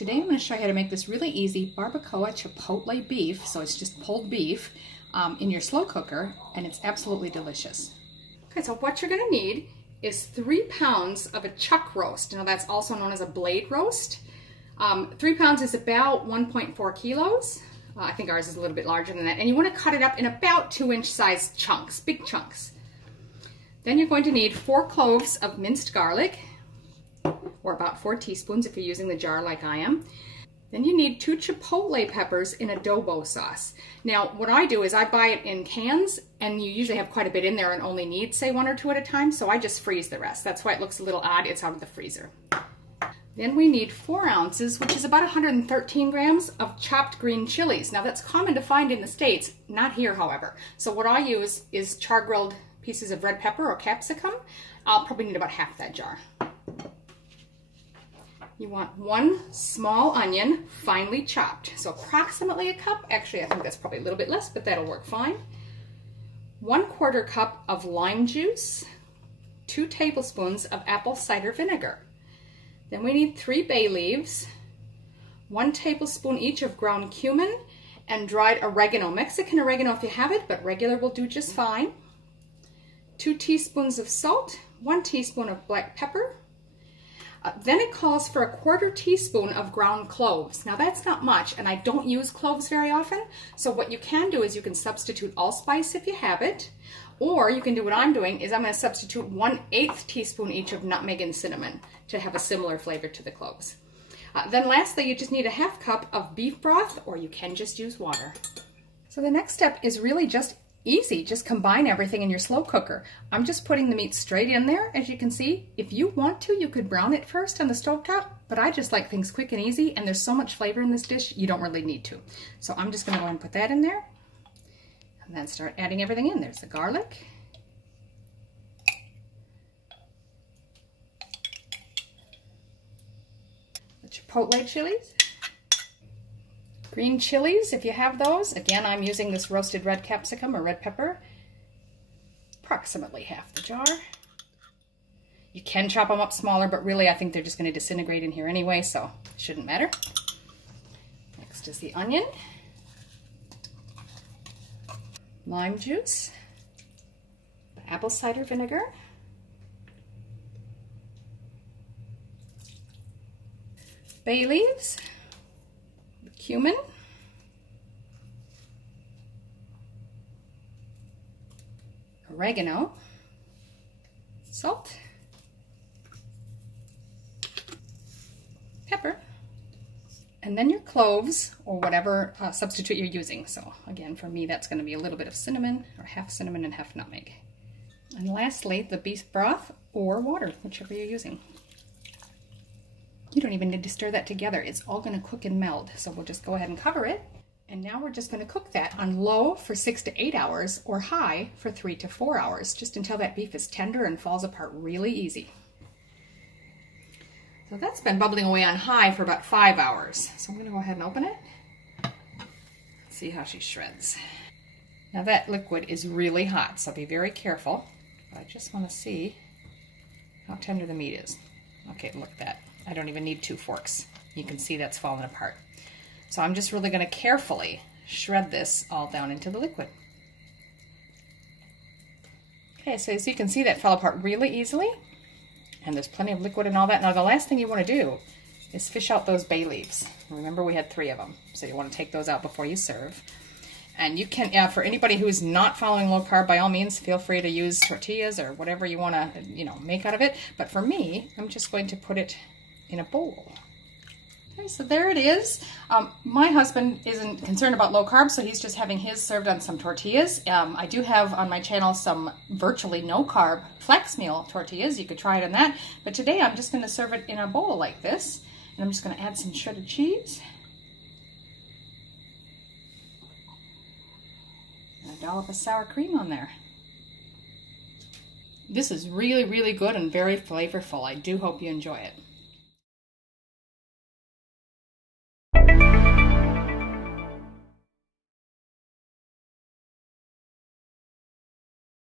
Today I'm going to show you how to make this really easy barbacoa chipotle beef, so it's just pulled beef, in your slow cooker, and it's absolutely delicious. Okay, so what you're going to need is 3 pounds of a chuck roast. Now that's also known as a blade roast. 3 pounds is about 1.4 kilos. I think ours is a little bit larger than that. And you want to cut it up in about 2-inch size chunks, big chunks. Then you're going to need 4 cloves of minced garlic, or about 4 teaspoons if you're using the jar like I am. Then you need 2 chipotle peppers in adobo sauce. Now what I do is I buy it in cans, and you usually have quite a bit in there and only need say 1 or 2 at a time, so I just freeze the rest. That's why it looks a little odd. It's out of the freezer. Then we need 4 ounces, which is about 113 grams of chopped green chilies. Now that's common to find in the States, not here however. So what I use is char-grilled pieces of red pepper or capsicum. I'll probably need about half that jar. You want 1 small onion, finely chopped. So approximately a cup. Actually, I think that's probably a little bit less, but that'll work fine. 1/4 cup of lime juice, 2 tablespoons of apple cider vinegar. Then we need 3 bay leaves, 1 tablespoon each of ground cumin, and dried oregano. Mexican oregano if you have it, but regular will do just fine. 2 teaspoons of salt, 1 teaspoon of black pepper. Then it calls for 1/4 teaspoon of ground cloves. Now that's not much, and I don't use cloves very often, so what you can do is you can substitute allspice if you have it, or you can do what I'm doing is I'm going to substitute 1/8 teaspoon each of nutmeg and cinnamon to have a similar flavor to the cloves. Then lastly, you just need a 1/2 cup of beef broth, or you can just use water. So the next step is really just easy. Just combine everything in your slow cooker. I'm just putting the meat straight in there, as you can see. If you want to, you could brown it first on the stovetop, but I just like things quick and easy, and there's so much flavor in this dish, you don't really need to. So I'm just going to go ahead and put that in there, and then start adding everything in. There's the garlic, the chipotle chilies, green chilies, if you have those. Again, I'm using this roasted red capsicum or red pepper. Approximately half the jar. You can chop them up smaller, but really I think they're just going to disintegrate in here anyway, so it shouldn't matter. Next is the onion, lime juice, apple cider vinegar, bay leaves, cumin, oregano, salt, pepper, and then your cloves or whatever substitute you're using. So again, for me that's going to be a little bit of cinnamon, or half cinnamon and half nutmeg. And lastly, the beef broth or water, whichever you're using. You don't even need to stir that together. It's all going to cook and meld. So we'll just go ahead and cover it. And now we're just going to cook that on low for 6 to 8 hours, or high for 3 to 4 hours, just until that beef is tender and falls apart really easy. So that's been bubbling away on high for about 5 hours. So I'm going to go ahead and open it. See how she shreds. Now that liquid is really hot, so be very careful. I just want to see how tender the meat is. Okay, look at that. I don't even need 2 forks. You can see that's falling apart. So I'm just really going to carefully shred this all down into the liquid. Okay, so as you can see, that fell apart really easily, and there's plenty of liquid and all that. Now the last thing you want to do is fish out those bay leaves. Remember, we had 3 of them, so you want to take those out before you serve. And you can, for anybody who's not following low carb, by all means, feel free to use tortillas or whatever you want to, make out of it. But for me, I'm just going to put it in a bowl. Okay, so there it is. My husband isn't concerned about low carb, so he's just having his served on some tortillas. I do have on my channel some virtually no carb flax meal tortillas. You could try it on that. But today I'm just going to serve it in a bowl like this. And I'm just going to add some shredded cheese. And a dollop of sour cream on there. This is really, really good and very flavorful. I do hope you enjoy it.